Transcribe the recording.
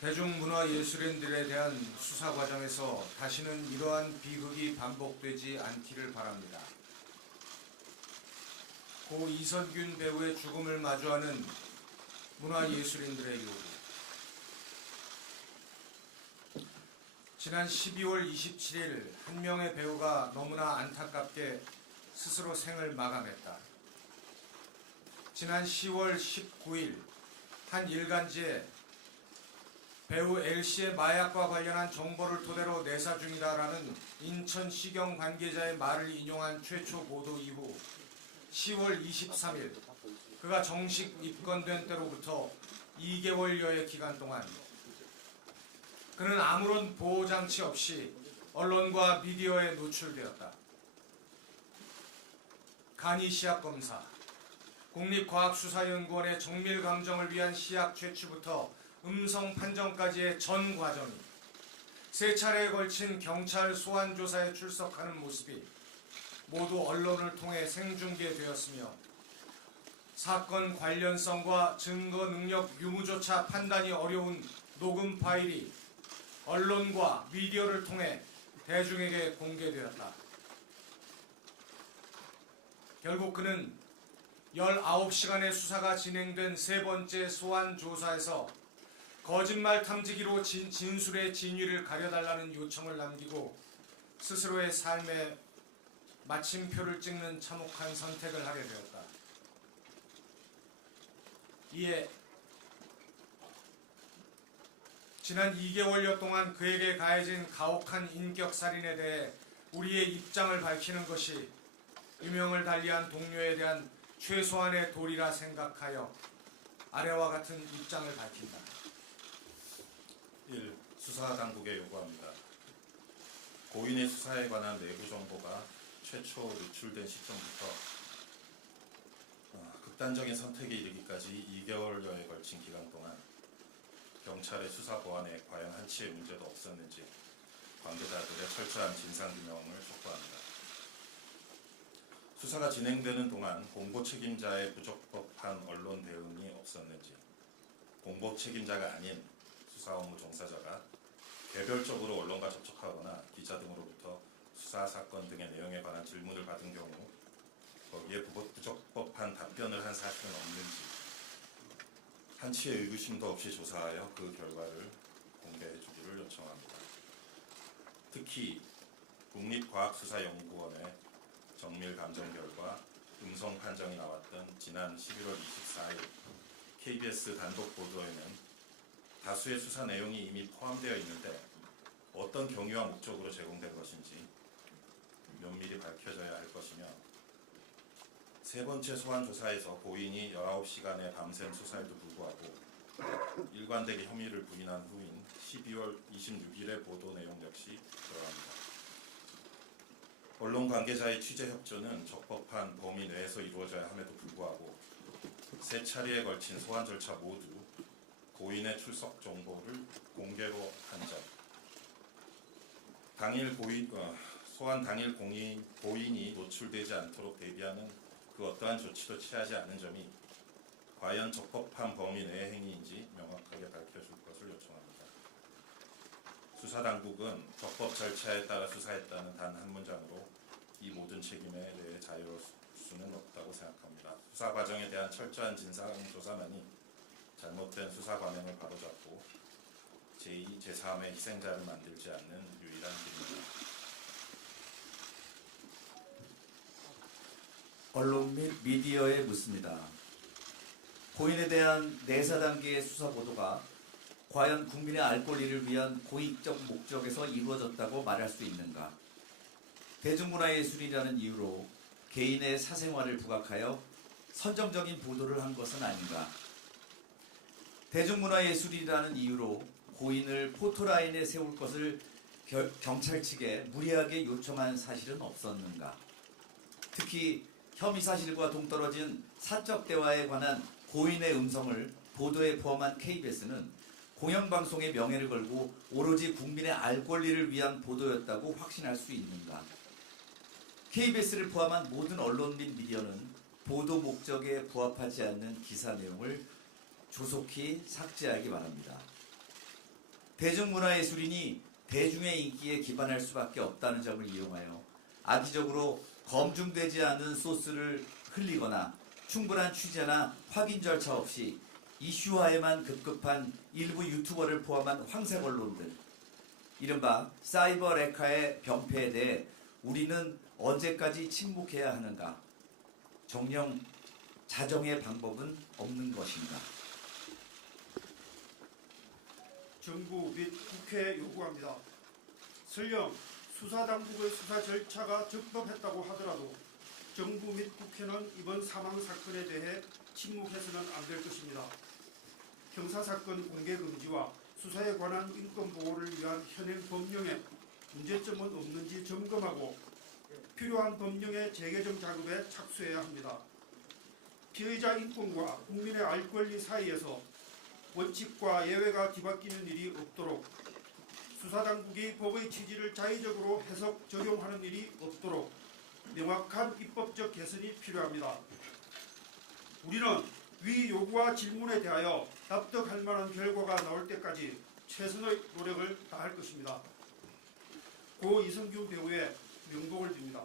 대중문화예술인들에 대한 수사 과정에서 다시는 이러한 비극이 반복되지 않기를 바랍니다. 고 이선균 배우의 죽음을 마주하는 문화예술인들의 요구. 지난 12월 27일 한 명의 배우가 너무나 안타깝게 스스로 생을 마감했다. 지난 10월 19일 한 일간지에 배우 L씨의 마약과 관련한 정보를 토대로 내사 중이다라는 인천시경 관계자의 말을 인용한 최초 보도 이후 10월 23일 그가 정식 입건된 때로부터 2개월여의 기간 동안 그는 아무런 보호장치 없이 언론과 미디어에 노출되었다. 간이 시약검사, 국립과학수사연구원의 정밀감정을 위한 시약 채취부터 음성 판정까지의 전 과정이 세 차례에 걸친 경찰 소환조사에 출석하는 모습이 모두 언론을 통해 생중계되었으며 사건 관련성과 증거 능력 유무조차 판단이 어려운 녹음 파일이 언론과 미디어를 통해 대중에게 공개되었다. 결국 그는 19시간의 수사가 진행된 세 번째 소환 조사에서 거짓말 탐지기로 진술의 진위를 가려달라는 요청을 남기고 스스로의 삶의 마침표를 찍는 참혹한 선택을 하게 되었다. 이에 지난 2개월여 동안 그에게 가해진 가혹한 인격살인에 대해 우리의 입장을 밝히는 것이 유명을 달리한 동료에 대한 최소한의 도리라 생각하여 아래와 같은 입장을 밝힌다. 1. 수사당국에 요구합니다. 고인의 수사에 관한 내부 정보가 최초 노출된 시점부터 극단적인 선택에 이르기까지 2개월여에 걸친 기간 동안 경찰의 수사 보안에 과연 한치의 문제도 없었는지 관계자들의 철저한 진상규명을 촉구합니다. 수사가 진행되는 동안 공보 책임자의 부적법한 언론 대응이 없었는지, 공보 책임자가 아닌 수사 업무 종사자가 개별적으로 언론과 접촉하거나 기자 등으로부터 수사 사건 등의 내용에 관한 질문을 받은 경우 거기에 부적법한 답변을 한 사실은 없는지 한치의 의구심도 없이 조사하여 그 결과를 공개해 주기를 요청합니다. 특히 국립과학수사연구원의 정밀 감정 결과 음성 판정이 나왔던 지난 11월 24일 KBS 단독 보도에는 다수의 수사 내용이 이미 포함되어 있는데 어떤 경위와 목적으로 제공된 것인지 면밀히 밝혀져야 할 것이며 세 번째 소환 조사에서 고인이 19시간의 밤샘 수사에도 불구하고 일관되게 혐의를 부인한 후인 12월 26일의 보도 내용 역시 들어갑니다. 언론 관계자의 취재 협조는 적법한 범위 내에서 이루어져야 함에도 불구하고 세 차례에 걸친 소환 절차 모두 고인의 출석 정보를 공개로 한 점, 소환 당일 고인이 노출되지 않도록 대비하는 그 어떠한 조치도 취하지 않은 점이 과연 적법한 범위 내의 행위인지 명확하게 밝혀줄 것을 요청합니다. 수사당국은 적법 절차에 따라 수사했다는 단 한 문장으로 이 모든 책임에 대해 자유로울 수는 없다고 생각합니다. 수사 과정에 대한 철저한 진상조사만이 잘못된 수사 관행을 바로잡고 제2, 제3의 희생자를 만들지 않는 유일한 길입니다. 언론 및 미디어에 묻습니다. 고인에 대한 내사 단계의 수사 보도가 과연 국민의 알 권리를 위한 공익적 목적에서 이루어졌다고 말할 수 있는가? 대중문화예술이라는 이유로 개인의 사생활을 부각하여 선정적인 보도를 한 것은 아닌가? 대중문화예술이라는 이유로 고인을 포토라인에 세울 것을 경찰 측에 무리하게 요청한 사실은 없었는가? 특히 혐의 사실과 동떨어진 사적 대화에 관한 고인의 음성을 보도에 포함한 KBS는 공영방송의 명예를 걸고 오로지 국민의 알 권리를 위한 보도였다고 확신할 수 있는가? KBS를 포함한 모든 언론 및 미디어는 보도 목적에 부합하지 않는 기사 내용을 조속히 삭제하기 바랍니다. 대중문화예술인이 대중의 인기에 기반할 수밖에 없다는 점을 이용하여 악의적으로 검증되지 않은 소스를 흘리거나 충분한 취재나 확인 절차 없이 이슈화에만 급급한 일부 유튜버를 포함한 황색 언론들, 이른바 사이버 레카의 병폐에 대해 우리는 언제까지 침묵해야 하는가? 정녕 자정의 방법은 없는 것인가? 정부 및 국회에 요구합니다. 설령 수사당국의 수사 절차가 적법했다고 하더라도 정부 및 국회는 이번 사망 사건에 대해 침묵해서는 안 될 것입니다. 형사사건 공개 금지와 수사에 관한 인권 보호를 위한 현행 법령에 문제점은 없는지 점검하고 필요한 법령의 재개정 작업에 착수해야 합니다. 피의자 인권과 국민의 알 권리 사이에서 원칙과 예외가 뒤바뀌는 일이 없도록, 수사당국이 법의 취지를 자의적으로 해석, 적용하는 일이 없도록 명확한 입법적 개선이 필요합니다. 우리는 위 요구와 질문에 대하여 납득할 만한 결과가 나올 때까지 최선의 노력을 다할 것입니다. 고 이성균 배우의 명복을 빕니다.